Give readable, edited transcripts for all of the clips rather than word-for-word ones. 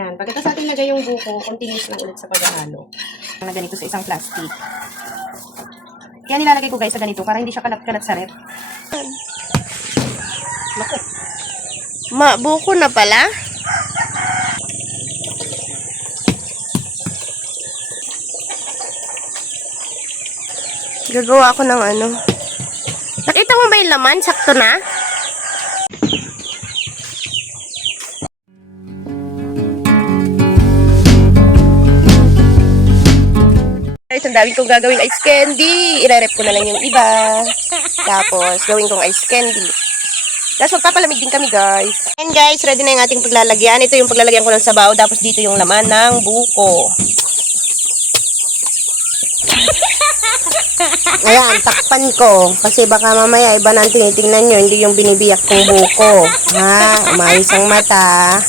Yan. Pagkatapos natin lagay yung buko, continuous lang ulit sa paghahalo. Na ganito sa isang plastic. Kaya nilalagay ko guys sa ganito para hindi siya kalat-kalat sa rep. Naku. Buko na pala? Gagawa ako ng ano. Nakita mo ba yung laman? Sakto na? Guys, ang dami kong gagawing ice candy. Ire-rep ko na lang yung iba. Tapos, gawin kong ice candy. Tapos, magpapalamig din kami, guys. And guys, ready na yung ating paglalagyan. Ito yung paglalagyan ko ng sabaw. Tapos, dito yung laman ng buko. Ayan, takpan ko. Kasi baka mamaya iba nang tinitingnan nyo. Hindi yung binibiyak kong buko. Ha? Umayos ang mata.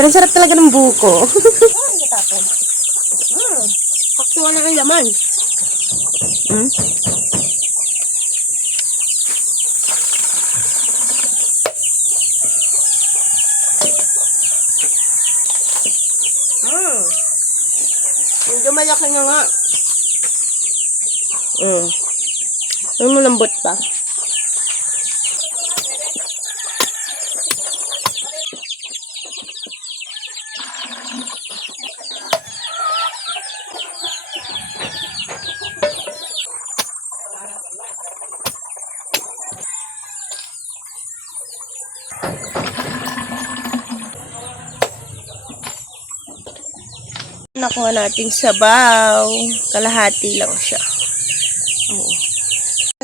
Pero sarap talaga ng buko. Hindi tapon. Saktuan na ang laman. Medyo malaki na nga. Ano mo lambot pa? Nakuha nating sabaw. Kalahati lang siya. Oo.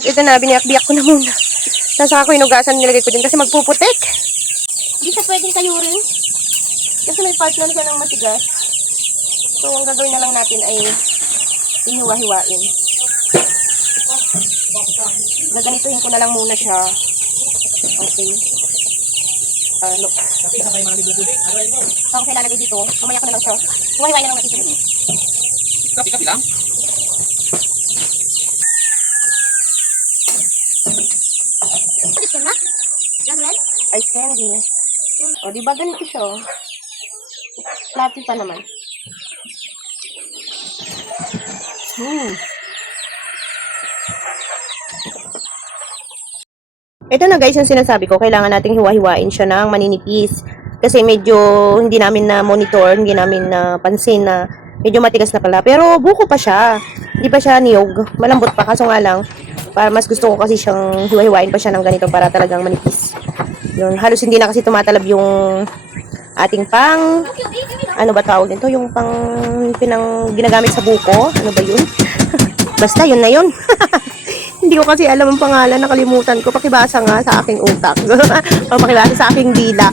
Ito na, biniyak-biyak ko na muna. Sasaka ko hinugasan, nilagay ko din kasi magpuputik. Hindi siya pwedeng kayurin. Kasi may part na siya ng matigas. So, ang gagawin na lang natin ay hiniwa-hiwain. Gaganituhin ko na lang muna siya. Okay. Look. Ako kailangan dito. Mamaya ko na lang siya. Hiwa-hiwain na lang natin siya. Kapi-kapi lang. Ice candy. O, diba ganito siya? Fluffy pa naman. Ito na guys, yung sinasabi ko, kailangan nating hiwa-hiwain siya ng maninipis. Kasi medyo hindi namin na monitor, hindi namin na pansin na medyo matigas na pala. Pero buko pa siya. Hindi pa siya niyog. Malambot pa. Kaso nga lang, para mas gusto ko kasi siyang hiwa-hiwain pa siya ng ganito para talagang manipis. Yun, halos hindi na kasi tumatalab yung ating pang, ano ba tawag nito? Yung pang ginagamit sa buko. Ano ba yun? Basta, yun na yun. Hindi ko kasi alam ang pangalan, nakalimutan ko. Pakibasa nga sa aking utak. O pakibasa sa aking dila.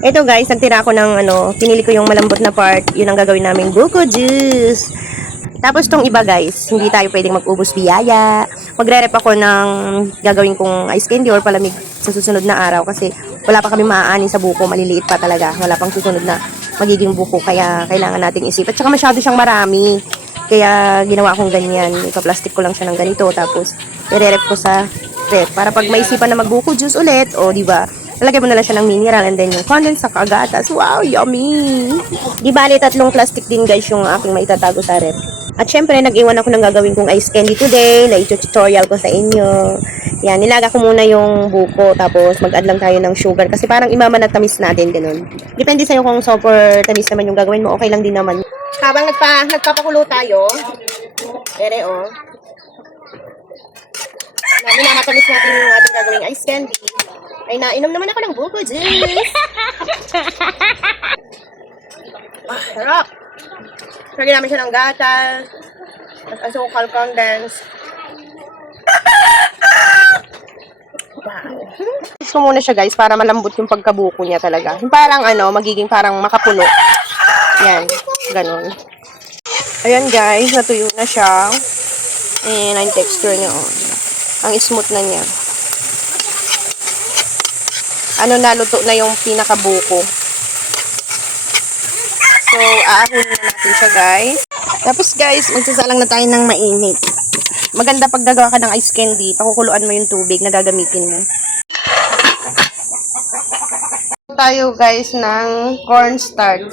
Ito guys, nagtira ko ng pinili ko yung malambot na part. Yun ang gagawin namin buko juice. Tapos tong iba guys, hindi tayo pwedeng mag-ubos biyaya. Magre-rep ako ng gagawin kong ice candy or palamig sa susunod na araw. Kasi wala pa kami maaanin sa buko, maliliit pa talaga. Wala pang susunod na magiging buko, kaya kailangan nating isip. At saka masyado siyang marami. Kaya ginawa kong ganyan. Ipa-plastic ko lang siya ng ganito. Tapos i-rep ko sa rep. Para pag maisipan na magbuko juice ulit, o diba, lalagay mo na lang siya ng mineral and then yung condensed sa kagatas. Wow, yummy! Di bali, 3 plastic din guys yung aking maitatago sa rep. At syempre, nag-iwan ako ng gagawin kong ice candy today na ito-tutorial ko sa inyo. Yan, nilaga ko muna yung buko tapos mag-add lang tayo ng sugar kasi parang imaman at tamis natin, ganun. Depende sa'yo kung super tamis naman yung gagawin mo, okay lang din naman. Habang nagpapakulo tayo, ere minamatamis natin yung ating gagawing ice candy. Ay, nainom naman ako ng buko juice. Sarap! Lagyan namin siya ng gatas, asukal condensed. Wow. Gusto muna siya guys para malambot yung pagkabuko niya talaga. Yung parang magiging parang makapuno. Yan, ganun. Ayan guys, natuyo na siya. And ang texture niya, ang smooth na niya. Naluto na yung pinakabuko. So, aahunin na natin siya, guys. Tapos, guys, magsasalang na tayo ng mainit. Maganda pag gagawa ka ng ice candy, pakukuluan mo yung tubig na gagamitin mo. tayo guys ng cornstarch.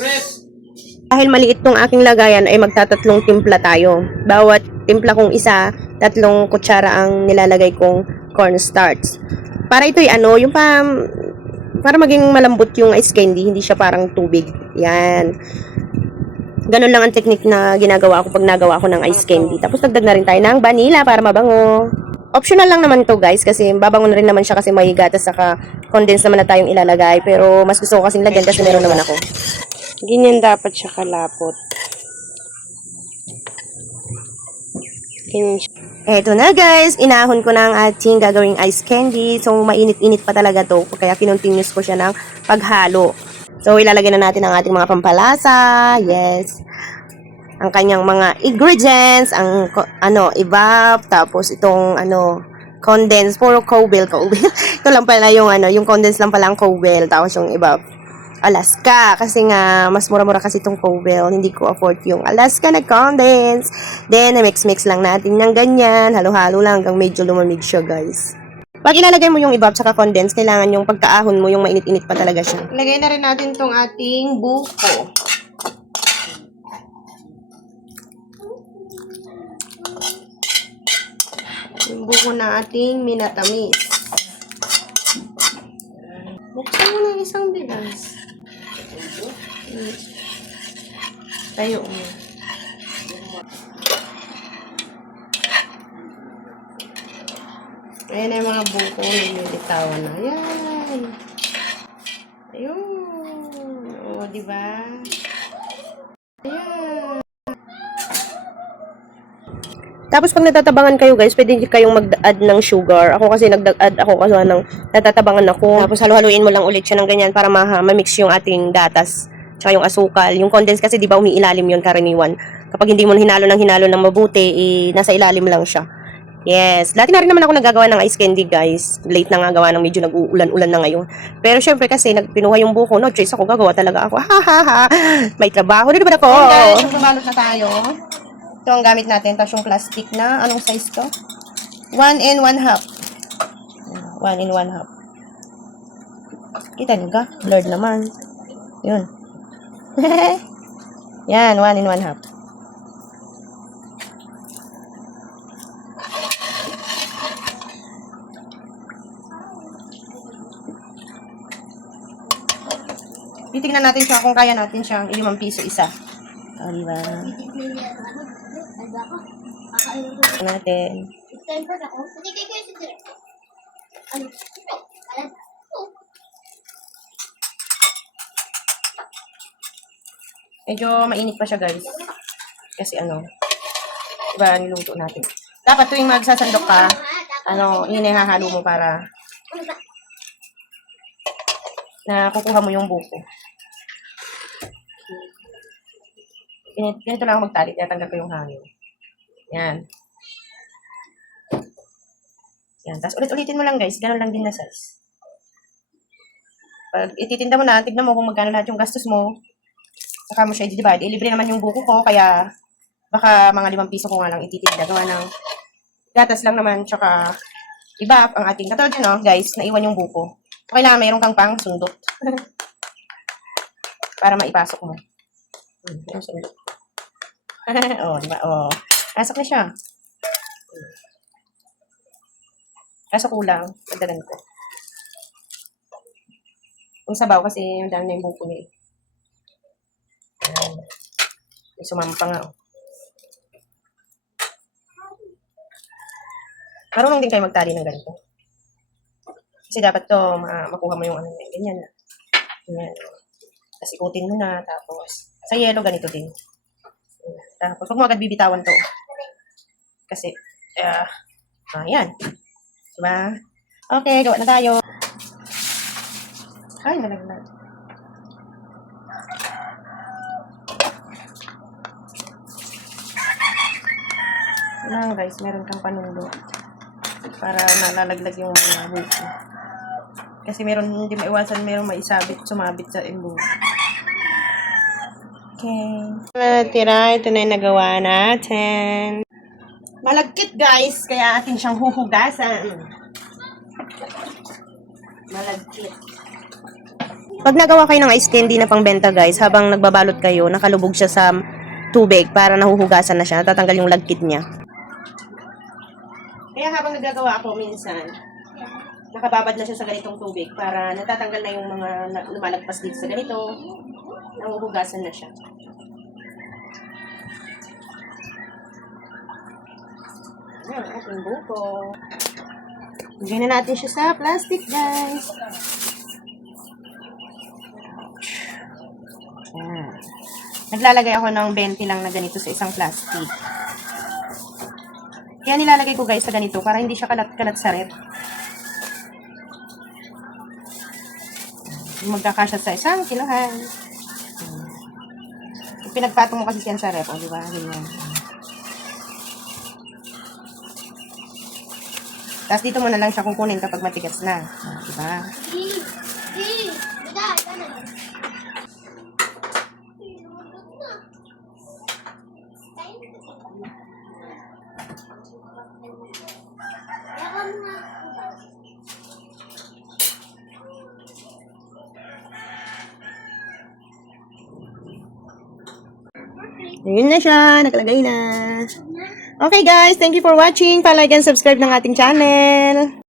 Dahil maliit tong aking lagayan ay magtatatlong timpla tayo. Bawat timpla kong isa, 3 kutsara ang nilalagay kong cornstarch. Para ito'y yung para maging malambot yung ice candy, hindi siya parang tubig. Yan. Ganun lang ang technique na ginagawa ko pag nagawa ko ng ice candy. Tapos dagdag na rin tayo ng vanilla para mabango. Optional lang naman to guys kasi babango na rin naman siya kasi may gatas saka condense naman na tayong ilalagay. Pero mas gusto ko kasing lagyan kasi meron naman ako. Ganyan dapat siya kalapot. Ganyan siya. Eto na guys, inahon ko na ang ating gagawing ice candy. So mainit-init pa talaga to kaya kinontinuous ko siya ng paghalo. So ilalagay na natin ang ating mga pampalasa. Yes. Ang kanyang mga ingredients, ang evap, tapos itong condense, puro Cowbell. Ito lang pala yung condense lang pala ang Cowbell, tapos yung evap. Alaska, kasi nga mas mura-mura kasi itong Cowbell, hindi ko afford yung Alaska na condense. Then mix-mix lang natin ng ganyan, halo-halo lang hanggang medyo lumamig siya guys. Pag ilalagay mo yung evap saka condense, kailangan yung pagkaahon mo yung mainit-init pa talaga siya. Lagay na rin natin tong ating buko. Yung buko na ating minatamis. Buksan mo ng isang bigas. Tayo mo. Ayan na yung mga buko. Nililitawan na. Ayan. Ayun. O, diba? Ayan. Tapos pag natatabangan kayo guys, pwede kayong mag-add ng sugar. Ako kasi nag-add ako kasi natatabangan ako. Tapos halu-haluin mo lang ulit siya ng ganyan para ma-mix yung ating gatas. Tsaka yung asukal. Yung condense kasi di ba umiilalim yun karaniwan. Kapag hindi mo hinalo ng mabuti, nasa ilalim lang siya. Yes. Dati na rin naman ako nagagawa ng ice candy guys. Late na nga gawa ng medyo nag-uulan-ulan na ngayon. Pero syempre kasi pinuha yung buko. No choice ako, gagawa talaga ako. Ha ha ha. May trabaho na naman ako. Okay guys, bumalot na tayo. Ito ang gamit natin. Tapos yung plastic na. Anong size to? 1 and 1/2. 1 and 1/2. Kita nyo ka? Blurred naman. Yun. Yan, 1 and 1/2. Titignan natin siya kung kaya natin siyang 5 piso isa. O, diba? Natin. Medyo mainit pa siya guys. Kasi diba niluto natin. Dapat tuwing magsasandok ka, yun ay hahalo mo para na kukuha mo yung buko. Ganito lang ako magtali. Tinatanggal ko yung hangin. Yan. Yan. Tapos ulit-ulitin mo lang guys. Ganun lang din na size. Pag ititinda mo na, tignan mo kung magkano lahat yung gastos mo. Saka mo siya i-divide. Libre naman yung buko ko. Kaya baka mga 5 piso ko nga lang ititinda. Gawa ng gatas lang naman. Tsaka iba ang ating katulad guys. Naiwan yung buko. Okay lang, mayroon kang pang sundot. Para maipasok mo. Yung sundot. Diba? Pasok na siya. Kaso kulang. Pagdalan ko. Yung sabaw kasi yung dami na yung buko niya. Yung sumampa nga. Marunong din kayo magtali ng ganito. Kasi dapat to, makuha mo yung ganyan na. Ganyan. Tapos ikutin mo na. Tapos, sa yelo, ganito din. Tapos, huwag mo agad bibitawan to. Kasi, yan. Diba? Okay, gawa na tayo. Ay, nalaglag. Lang guys, meron kang panulo. Para nalalaglag yung mga buko. Kasi meron, hindi maiwasan, meron maisabit, sumabit sa imbo. Okay. Tira, ito na yung nagawa natin. Malagkit guys, kaya atin siyang huhugasan. Malagkit. Pag nagawa kayo ng ice candy na pangbenta guys, habang nagbabalot kayo, nakalubog siya sa tubig para nahuhugasan na siya, natatanggal yung lagkit niya. Kaya habang nagagawa ako minsan, nakababad na siya sa ganitong tubig para natatanggal na yung mga lumalagpas dito sa ganito, nahuhugasan na siya. Ayan, ating buko. Lagyan na natin siya sa plastic guys. Ayan. Naglalagay ako ng 20 lang na ganito sa isang plastic. Kaya nilalagay ko guys sa ganito para hindi siya kalat-kalat sa rep. Magkakasya sa isang kilohan. Pinagpatong mo kasi siya sa rep, o diba? Ganyan. Tapos dito mo na lang siya kukunin kapag matigas na. O, diba? Ayun na siya, nakalagay na. Okay guys, thank you for watching. Pa-like and subscribe ng ating channel.